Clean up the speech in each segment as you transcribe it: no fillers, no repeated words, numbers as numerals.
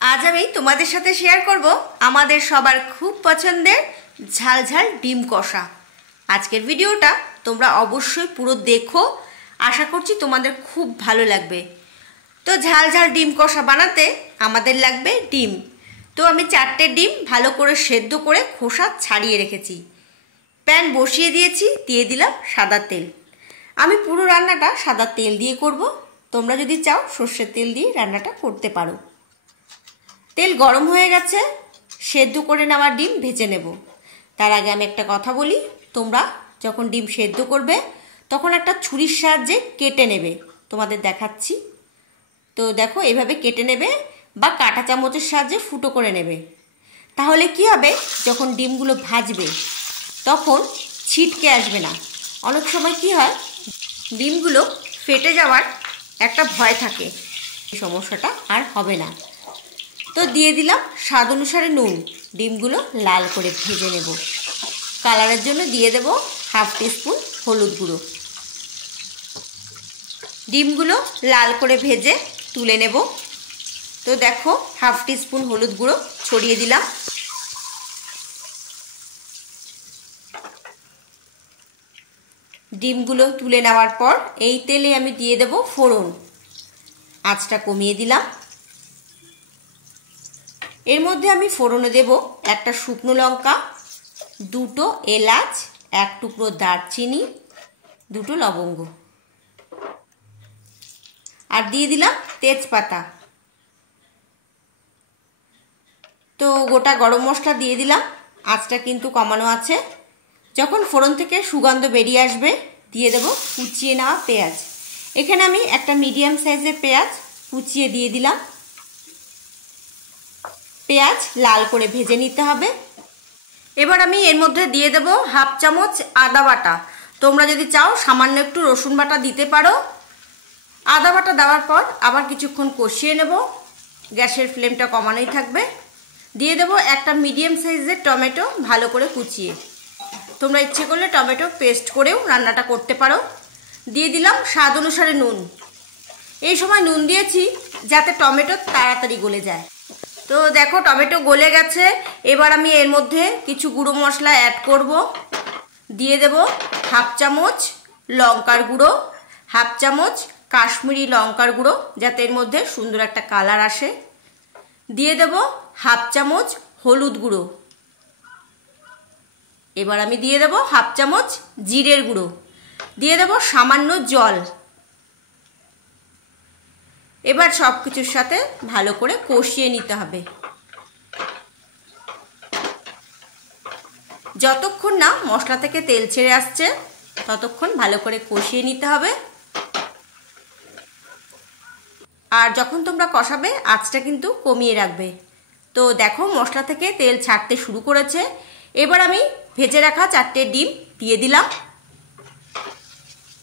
আজ আমি তোমাদের সাথে শেয়ার করব আমাদের সবার খুব পছন্দের ঝাল ঝাল ডিম কষা। আজকের ভিডিওটা তোমরা অবশ্যই পুরো দেখো, আশা করছি তোমাদের খুব ভালো লাগবে। তো ঝাল ঝাল ডিম কষা বানাতে আমাদের লাগবে ডিম। তো আমি 4টে ডিম ভালো করে সেদ্ধ করে খোসা ছাড়িয়ে রেখেছি। প্যান বসিয়ে দিয়েছি, দিয়ে দিলাম সাদা তেল। আমি পুরো রান্নাটা সাদা তেল দিয়ে করব, তোমরা যদি চাও সর্ষের তেল দিয়ে রান্নাটা করতে পারো। তেল গরম হয়ে গেছে, সেদ্ধ করে নেওয়া ডিম ভেজে নেব। তার আগে আমি একটা কথা বলি, তোমরা যখন ডিম সেদ্ধ করবে তখন একটা ছুরির সাহায্যে কেটে নেবে, তোমাদের দেখাচ্ছি। তো দেখো এভাবে কেটে নেবে বা কাঁটা চামচের সাহায্যে ফুটো করে নেবে। তাহলে কি হবে, যখন ডিমগুলো ভাজবে তখন ছিটকে আসবে না। অনেক সময় কি হয়, ডিমগুলো ফেটে যাওয়ার একটা ভয় থাকে, এই সমস্যাটা আর হবে না। তো দিয়ে দিলাম স্বাদ অনুসারে নুন। ডিমগুলো লাল করে ভেজে নেব। কালারের জন্য দিয়ে দেব হাফ টিস্পুন হলুদ গুঁড়ো। ডিমগুলো লাল করে ভেজে তুলে নেব। তো দেখো হাফ টিস্পুন হলুদ গুঁড়ো ছড়িয়ে দিলাম। ডিমগুলো তুলে নেওয়ার পর এই তেলে আমি দিয়ে দেব ফোড়ন। আঁচটা কমিয়ে দিলাম। এর মধ্যে আমি ফোড়নে দেব একটা শুকনো লঙ্কা, 2টো এলাচ, 1 টুকরো দারচিনি, 2টো লবঙ্গ, আর দিয়ে দিলাম তেজপাতা। তো গোটা গরম মশলা দিয়ে দিলাম। আঁচটা কিন্তু কমানো আছে। যখন ফোড়ন থেকে সুগন্ধ বেরিয়ে আসবে দিয়ে দেব কুচিয়ে নেওয়া পেঁয়াজ। এখানে আমি একটা মিডিয়াম সাইজের পেঁয়াজ কুচিয়ে দিয়ে দিলাম। পেঁয়াজ লাল করে ভেজে নিতে হবে। এবার আমি এর মধ্যে দিয়ে দেব হাফ চামচ আদা বাটা। তোমরা যদি চাও সামান্য একটু রসুন বাটা দিতে পারো। আদা বাটা দেওয়ার পর আবার কিছুক্ষণ কষিয়ে নেব। গ্যাসের ফ্লেমটা কমানোই থাকবে। দিয়ে দেব একটা মিডিয়াম সাইজের টমেটো ভালো করে কুচিয়ে। তোমরা ইচ্ছে করলে টমেটো পেস্ট করেও রান্নাটা করতে পারো। দিয়ে দিলাম স্বাদ অনুসারে নুন। এই সময় নুন দিয়েছি যাতে টমেটো তাড়াতাড়ি গলে যায়। তো দেখো টমেটো গলে গেছে। এবার আমি এর মধ্যে কিছু গুঁড়ো মশলা অ্যাড করব। দিয়ে দেব হাফ চামচ লঙ্কার গুঁড়ো, হাফ চামচ কাশ্মীরি লঙ্কার গুঁড়ো, যাতে এর মধ্যে সুন্দর একটা কালার আসে। দিয়ে দেব হাফ চামচ হলুদ গুঁড়ো। এবার আমি দিয়ে দেব হাফ চামচ জিরের গুঁড়ো। দিয়ে দেব সামান্য জল। এবার সব কিছুর সাথে ভালো করে কষিয়ে নিতে হবে। যতক্ষণ না মশলা থেকে তেল ছেড়ে আসছে ততক্ষণ ভালো করে কষিয়ে নিতে হবে। আর যখন তোমরা কষাবে আঁচটা কিন্তু কমিয়ে রাখবে। তো দেখো মশলা থেকে তেল ছাড়তে শুরু করেছে। এবার আমি ভেজে রাখা 4টে ডিম দিয়ে দিলাম।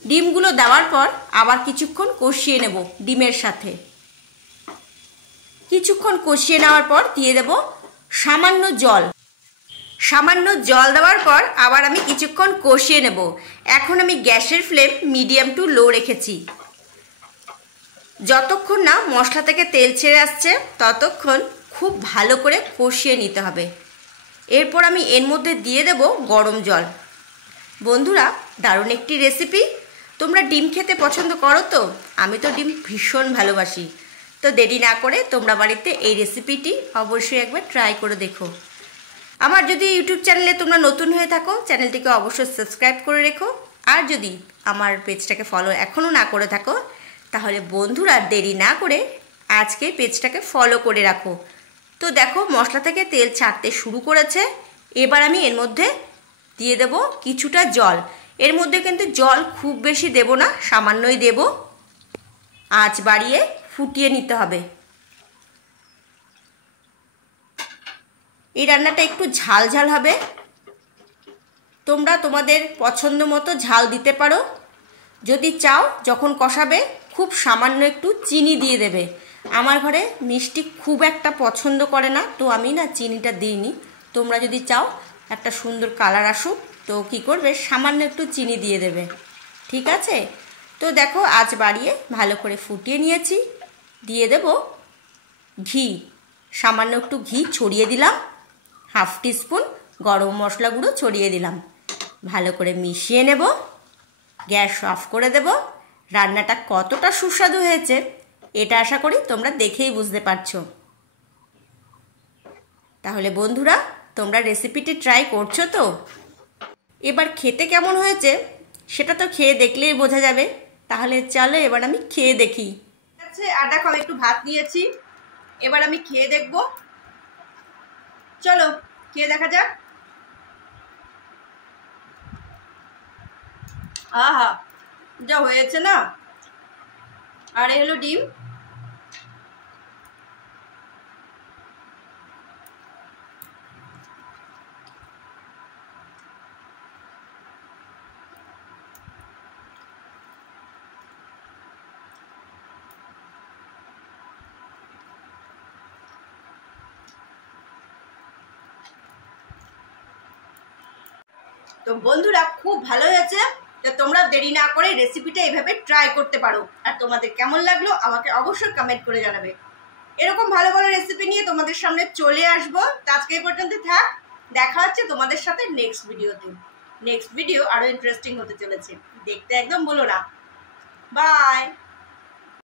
ডিমগুলো দেওয়ার পর আবার কিছুক্ষণ কষিয়ে নেব ডিমের সাথে। কিছুক্ষণ কষিয়ে নেওয়ার পর দিয়ে দেব সামান্য জল। সামান্য জল দেওয়ার পর আবার আমি কিছুক্ষণ কষিয়ে নেব। এখন আমি গ্যাসের ফ্লেম মিডিয়াম টু লো রেখেছি। যতক্ষণ না মশলা থেকে তেল ছেড়ে আসছে ততক্ষণ খুব ভালো করে কষিয়ে নিতে হবে। এরপর আমি এর মধ্যে দিয়ে দেব গরম জল। বন্ধুরা, দারুণ একটি রেসিপি। তোমরা ডিম খেতে পছন্দ করো তো? আমি তো ডিম ভীষণ ভালোবাসি। তো দেরি না করে তোমরা বাড়িতে এই রেসিপিটি অবশ্যই একবার ট্রাই করে দেখো। আমার যদি ইউটিউব চ্যানেলে তোমরা নতুন হয়ে থাকো, চ্যানেলটিকে অবশ্যই সাবস্ক্রাইব করে রেখো। আর যদি আমার পেজটাকে ফলো এখনও না করে থাকো তাহলে বন্ধুরা দেরি না করে আজকে পেজটাকে ফলো করে রাখো। তো দেখো মশলা থেকে তেল ছাড়তে শুরু করেছে। এবার আমি এর মধ্যে দিয়ে দেব কিছুটা জল। এর মধ্যে কিন্তু জল খুব বেশি দেব না, সামান্যই দেব। আঁচ বাড়িয়ে ফুটিয়ে নিতে হবে। এই রান্নাটা একটু ঝাল ঝাল হবে। তোমরা তোমাদের পছন্দ মতো ঝাল দিতে পারো। যদি চাও যখন কষাবে খুব সামান্য একটু চিনি দিয়ে দেবে। আমার ঘরে মিষ্টি খুব একটা পছন্দ করে না, তো আমি না চিনিটা দিইনি। তোমরা যদি চাও একটা সুন্দর কালার আসুক তো কি করবে, সামান্য একটু চিনি দিয়ে দেবে। ঠিক আছে? তো দেখো আঁচ বাড়িয়ে ভালো করে ফুটিয়ে নিয়েছি। দিয়ে দেব ঘি। সামান্য একটু ঘি ছড়িয়ে দিলাম, হাফ টিস্পুন গরম মশলা গুঁড়ো ছড়িয়ে দিলাম। ভালো করে মিশিয়ে নেব, গ্যাস অফ করে দেব। রান্নাটা কতটা সুস্বাদু হয়েছে এটা আশা করি তোমরা দেখেই বুঝতে পারছো। তাহলে বন্ধুরা, তোমরা রেসিপিটি ট্রাই করছো তো? এবার খেতে কেমন হয়েছে সেটা তো খেয়ে দেখলেই বোঝা যাবে। তাহলে চলো এবার আমি খেয়ে দেখি। আচ্ছা, আর দেখো আমি একটু ভাত নিয়েছি, এবার আমি খেয়ে দেখব। চলো খেয়ে দেখা যাক। আহা, যা হয়েছে না। আর এই হলো ডিম। তো বন্ধুরা, খুব ভালো হয়েছে। তো তোমরা দেরি না করে রেসিপিটা এভাবে ট্রাই করতে পারো। আর তোমাদের কেমন লাগলো আমাকে অবশ্যই কমেন্ট করে জানাবে। এরকম ভালো ভালো রেসিপি নিয়ে তোমাদের সামনে চলে আসবো। আজকে এই পর্যন্ত থাক, দেখা হচ্ছে তোমাদের সাথে নেক্সট ভিডিওতে। নেক্সট ভিডিও আরো ইন্টারেস্টিং হতে চলেছে, দেখতে একদম ভুলো না। বাই।